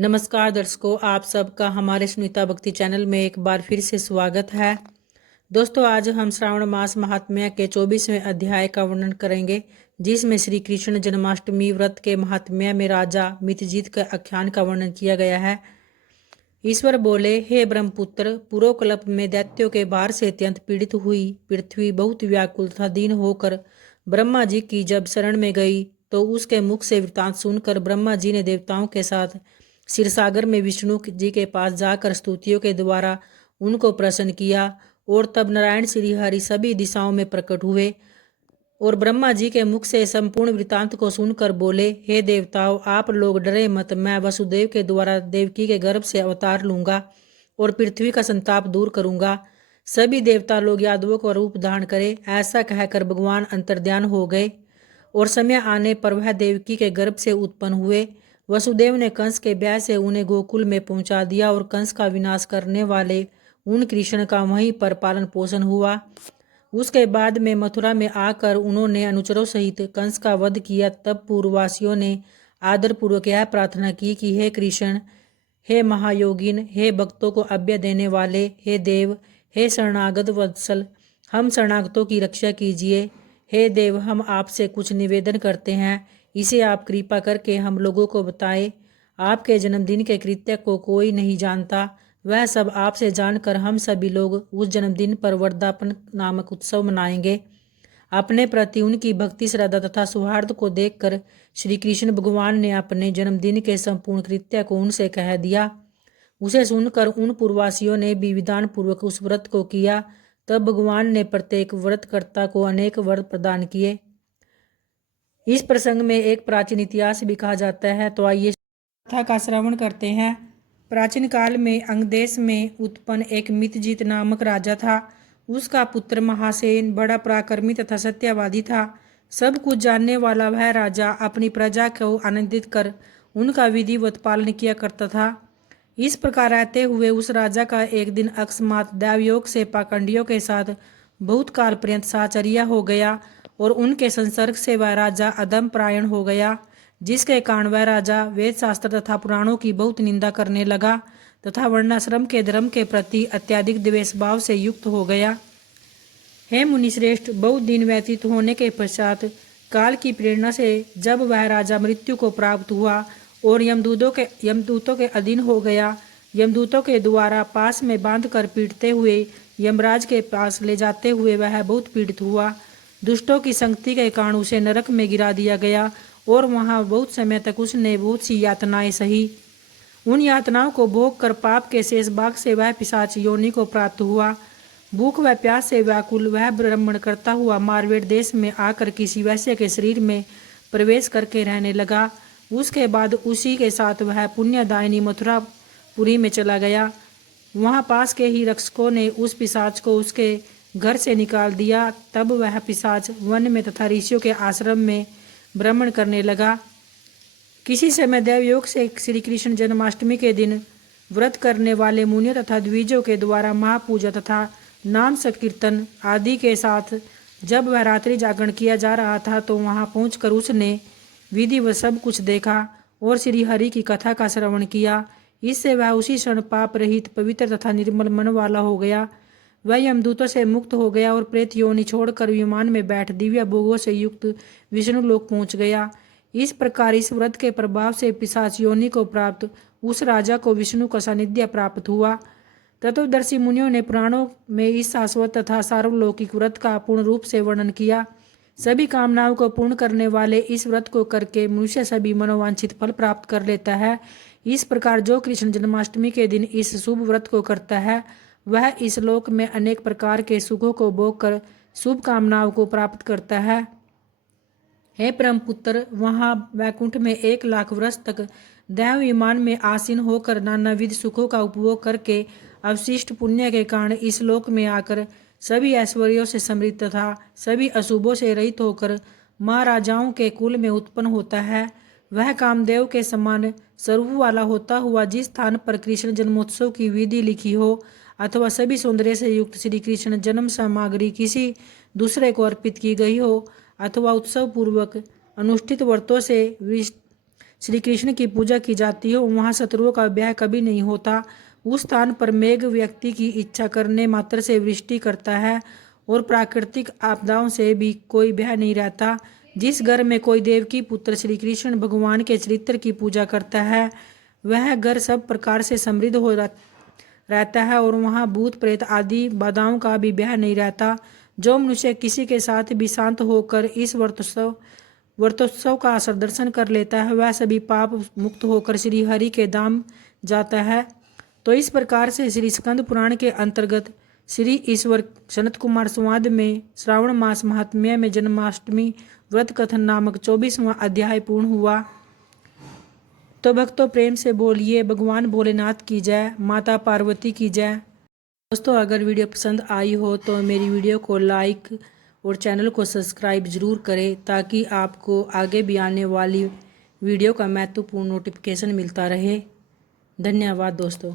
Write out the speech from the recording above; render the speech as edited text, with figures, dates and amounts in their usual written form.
नमस्कार दर्शकों, आप सबका हमारे सुनीता भक्ति चैनल में एक बार फिर से स्वागत है। दोस्तों, आज हम श्रावण मास महात्म्य के 24वें अध्याय का वर्णन करेंगे, जिसमें श्री कृष्ण जन्माष्टमी व्रत के महात्म्य में राजा मितजीत के आख्यान का वर्णन किया गया है। ईश्वर बोले, हे ब्रह्मपुत्र, पूर्वकल्प में दैत्यों के भार से अत्यंत पीड़ित हुई पृथ्वी बहुत व्याकुल तथा दीन होकर ब्रह्मा जी की जब शरण में गई तो उसके मुख से वृतांत सुनकर ब्रह्मा जी ने देवताओं के साथ क्षीरसागर में विष्णु जी के पास जाकर स्तुतियों के द्वारा उनको प्रसन्न किया। और तब नारायण श्री हरि सभी दिशाओं में प्रकट हुए और ब्रह्मा जी के मुख से संपूर्ण वृतांत को सुनकर बोले, हे देवताओं, आप लोग डरे मत। मैं वसुदेव के द्वारा देवकी के गर्भ से अवतार लूंगा और पृथ्वी का संताप दूर करूंगा। सभी देवता लोग यादवों का रूप धारण करें, ऐसा कहकर भगवान अंतर्ध्यान हो गए और समय आने पर वह देवकी के गर्भ से उत्पन्न हुए। वसुदेव ने कंस के ब्याह से उन्हें गोकुल में पहुंचा दिया और कंस का विनाश करने वाले उन कृष्ण का वहीं पर पालन पोषण हुआ। उसके बाद में मथुरा में आकर उन्होंने अनुचरों सहित कंस का वध किया। तब पूर्ववासियों ने आदरपूर्वक यह प्रार्थना की कि हे कृष्ण, हे महायोगिन, हे भक्तों को अभय देने वाले, हे देव, हे शरणागत वत्सल, हम शरणागतों की रक्षा कीजिए। हे देव, हम आपसे कुछ निवेदन करते हैं, इसे आप कृपा करके हम लोगों को बताएं। आपके जन्मदिन के कृत्य को कोई नहीं जानता, वह सब आपसे जानकर हम सभी लोग उस जन्मदिन पर वर्धापन नामक उत्सव मनाएंगे। अपने प्रति उनकी भक्ति, श्रद्धा तथा सौहार्द को देखकर श्री कृष्ण भगवान ने अपने जन्मदिन के संपूर्ण कृत्य को उनसे कह दिया। उसे सुनकर उन पूर्ववासियों ने भी विधान पूर्वक उस व्रत को किया। तब भगवान ने प्रत्येक व्रतकर्ता को अनेक वर प्रदान किए। इस प्रसंग में एक प्राचीन इतिहास भी कहा जाता है, तो आइए कथा का श्रवण करते हैं। प्राचीन काल में अंग देश में उत्पन्न एक मितजीत नामक राजा था। उसका पुत्र महासेन बड़ा पराक्रमी तथा सत्यवादी था। सब कुछ जानने वाला वह राजा अपनी प्रजा को आनंदित कर उनका विधिवत पालन किया करता था। इस प्रकार रहते हुए उस राजा का एक दिन अकस्मात दैवयोग से पाखंडियों के साथ बहुत काल पर्यंत साहचर्या हो गया और उनके संसर्ग से वह राजा अधम परायण हो गया, जिसके कारण वह राजा वेद शास्त्र तथा पुराणों की बहुत निंदा करने लगा तथा वर्णाश्रम के धर्म के प्रति अत्यधिक द्वेष भाव से युक्त हो गया। हे मुनिश्रेष्ठ, बहुत दिन व्यतीत होने के पश्चात काल की प्रेरणा से जब वह राजा मृत्यु को प्राप्त हुआ और यमदूतों के अधीन हो गया, यमदूतों के द्वारा पास में बांधकर पीटते हुए यमराज के पास ले जाते हुए वह बहुत पीड़ित हुआ। दुष्टों की संगति के कारण उसे नरक में गिरा दिया गया और वहां बहुत समय तक उसने बहुत सी यातनाएं सही। उन यातनाओं को भोग कर पाप के शेष भाग से वह पिशाच योनि को प्राप्त हुआ। भूख व प्यास से व्याकुल वह भ्रमण करता हुआ मारवेड़ देश में आकर किसी वैश्य के शरीर में प्रवेश करके रहने लगा। उसके बाद उसी के साथ वह पुण्यदायिनी मथुरापुरी में चला गया। वहां पास के ही रक्षकों ने उस पिशाच को उसके घर से निकाल दिया। तब वह पिशाच वन में तथा ऋषियों के आश्रम में भ्रमण करने लगा। किसी समय देवयोग से श्री कृष्ण जन्माष्टमी के दिन व्रत करने वाले मुनियों तथा द्विजों के द्वारा महापूजा तथा नाम संकीर्तन आदि के साथ जब वह रात्रि जागरण किया जा रहा था, तो वहां पहुंचकर उसने विधि व सब कुछ देखा और श्री हरि की कथा का श्रवण किया। इससे वह उसी क्षण पाप रहित, पवित्र तथा निर्मल मन वाला हो गया। वह यमदूतों से मुक्त हो गया और प्रेत योनि छोड़कर विमान में बैठ दिव्य भोगों से युक्त विष्णु लोक पहुंच गया। इस प्रकार इस व्रत के प्रभाव से पिशाच योनि को प्राप्त उस राजा को विष्णु का सानिध्य प्राप्त हुआ। तत्वदर्शी मुनियों ने पुराणों में इस शाश्वत तथा सार्वलौकिक व्रत का पूर्ण रूप से वर्णन किया। सभी कामनाओं को पूर्ण करने वाले इस व्रत को करके मनुष्य सभी मनोवांछित फल प्राप्त कर लेता है। इस प्रकार जो कृष्ण जन्माष्टमी के दिन इस शुभ व्रत को करता है, वह इस लोक में अनेक प्रकार के सुखों को भोग कर शुभ कामनाओं को प्राप्त करता है। हे ब्रह्मपुत्र, वहां वैकुंठ में 1,00,000 वर्ष तक दैव विमान में आसीन होकर नानाविध सुखों का उपभोग करके अवशिष्ट पुण्य के कारण इस लोक में आकर सभी ऐश्वर्यों से समृद्ध तथा सभी अशुभों से रहित होकर महाराजाओं के कुल में उत्पन्न होता है। वह कामदेव के समान स्वरूप वाला होता हुआ जिस स्थान पर कृष्ण जन्मोत्सव की विधि लिखी हो अथवा सभी सौंदर्य से युक्त श्री कृष्ण जन्म सामग्री किसी दूसरे को अर्पित की गई हो अथवा उत्सव पूर्वक अनुष्ठित व्रतों से श्री कृष्ण की पूजा की जाती है, वहाँ शत्रुओं का ब्याह कभी नहीं होता। उस स्थान पर मेघ व्यक्ति की इच्छा करने मात्र से वृष्टि करता है और प्राकृतिक आपदाओं से भी कोई ब्याह नहीं रहता। जिस घर में कोई देवकी पुत्र श्री कृष्ण भगवान के चरित्र की पूजा करता है वह घर सब प्रकार से समृद्ध हो रहता है और वहाँ भूत प्रेत आदि बाधाओं का भी ब्याह नहीं रहता। जो मनुष्य किसी के साथ भी शांत होकर इस व्रतोत्सव का दर्शन कर लेता है वह सभी पाप मुक्त होकर श्री हरि के धाम जाता है। तो इस प्रकार से श्री स्कंद पुराण के अंतर्गत श्री ईश्वर सनत कुमार संवाद में श्रावण मास महात्म्य में जन्माष्टमी व्रत कथन नामक 24वां अध्याय पूर्ण हुआ। तो भक्तों प्रेम से बोलिए भगवान भोलेनाथ की जय, माता पार्वती की जय। दोस्तों अगर वीडियो पसंद आई हो तो मेरी वीडियो को लाइक और चैनल को सब्सक्राइब जरूर करें ताकि आपको आगे भी आने वाली वीडियो का महत्वपूर्ण नोटिफिकेशन मिलता रहे। धन्यवाद दोस्तों।